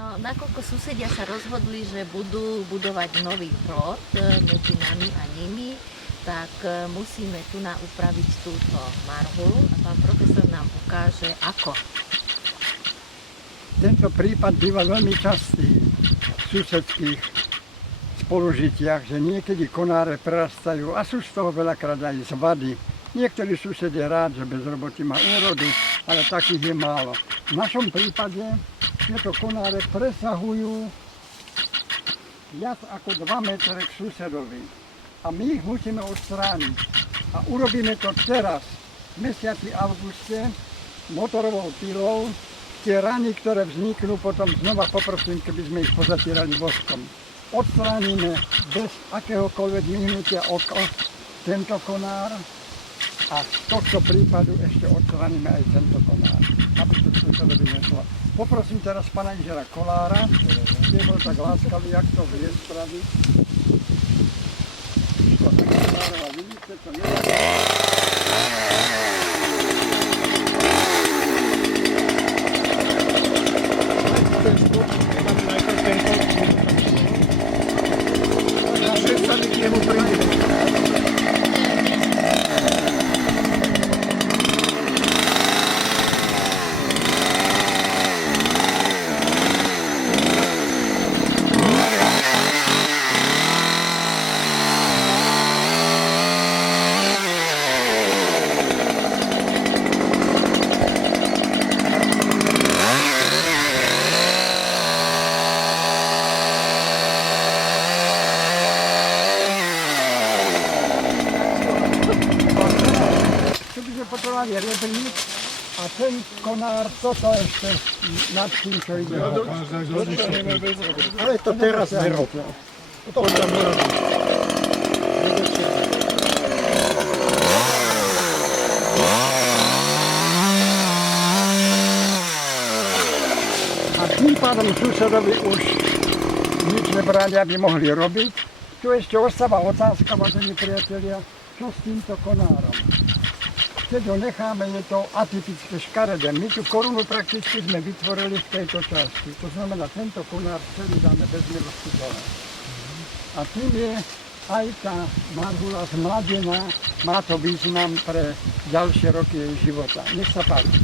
No, nakoľko susedia sa rozhodli, že budú budovať nový plot medzi nami a nimi, tak musíme tu upraviť túto marhulu a pán profesor nám ukáže, ako. Tento prípad býva veľmi častý v susedských spolužitiach, že niekedy konáre prerastajú a sú z toho veľakrát aj zvady. Niektorí sused je rád, že bez roboty má úrody, ale takých je málo. V našom prípade tieto konáre presahujú viac ako 2 metre k susedovi. A my ich musíme odstrániť. A urobíme to teraz, v mesiaci auguste, motorovou pilou. Tie rany, ktoré vzniknú, potom znova poprosím, keby sme ich pozatierali voskom. Odstránime bez akéhokoľvek myhnutia oka tento konár a z tohto prípadu ešte odstránime aj tento konár, aby to susedovi nešlo. Poprosím teraz pana inžera Kolára, kde bol tak láskavý, jak to vie spraviť. Vidíte, to nie je... Potrebovali rebrík a ten konár, toto ešte nad tým, čo ide. Ale to teraz nerobte. To tam nerobte. A tým pádom susedovi už nič nebránia, aby mohli robiť. Tu ešte ostáva otázka, vážení priatelia, čo s týmto konárom. Keď ho necháme, je to atypické škaredé. My tú korunu prakticky sme vytvorili v tejto časti. To znamená, tento konár celý dáme bez milosti dole. A tým je aj tá marhula zmladená, má to význam pre ďalšie roky jej života. Nech sa páči.